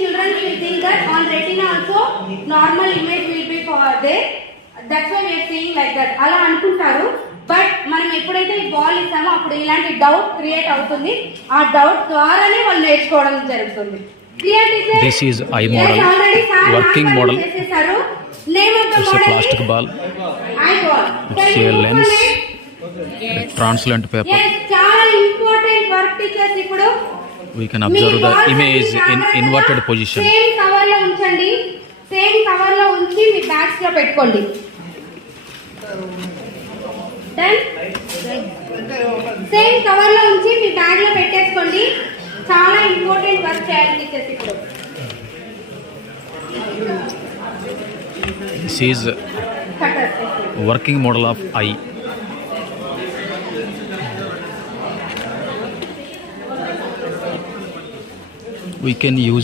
children will think that on retina also normal image will be for there. That's why we are saying like that. అలా అనుకుంటారు. బట్ మనం ఎప్పుడైతే ఈ బాల్ ఇస్తామో అప్పుడు ఇలాంటి డౌట్ క్రియేట్ అవుతుంది. ఆ డౌట్ ద్వారానే వాళ్ళు నేర్చుకోవడం జరుగుతుంది. This is eye model, working model. It's a plastic ball. It's a lens, translucent paper. We can observe the image in inverted position. Same cover లో ఉంచండి. సేమ్ కవర్ లో ఉంచి మీ బ్యాగ్స్ లో పెట్టుకోండి. సేమ్ కవర్ లో ఉంచి మీ బ్యాగ్ లో పెట్టేసుకోండి. చాలా ఇంపార్టెంట్ వర్క్ చేయాలి టీచర్స్ ఇప్పుడు. This is working model of eye. We can use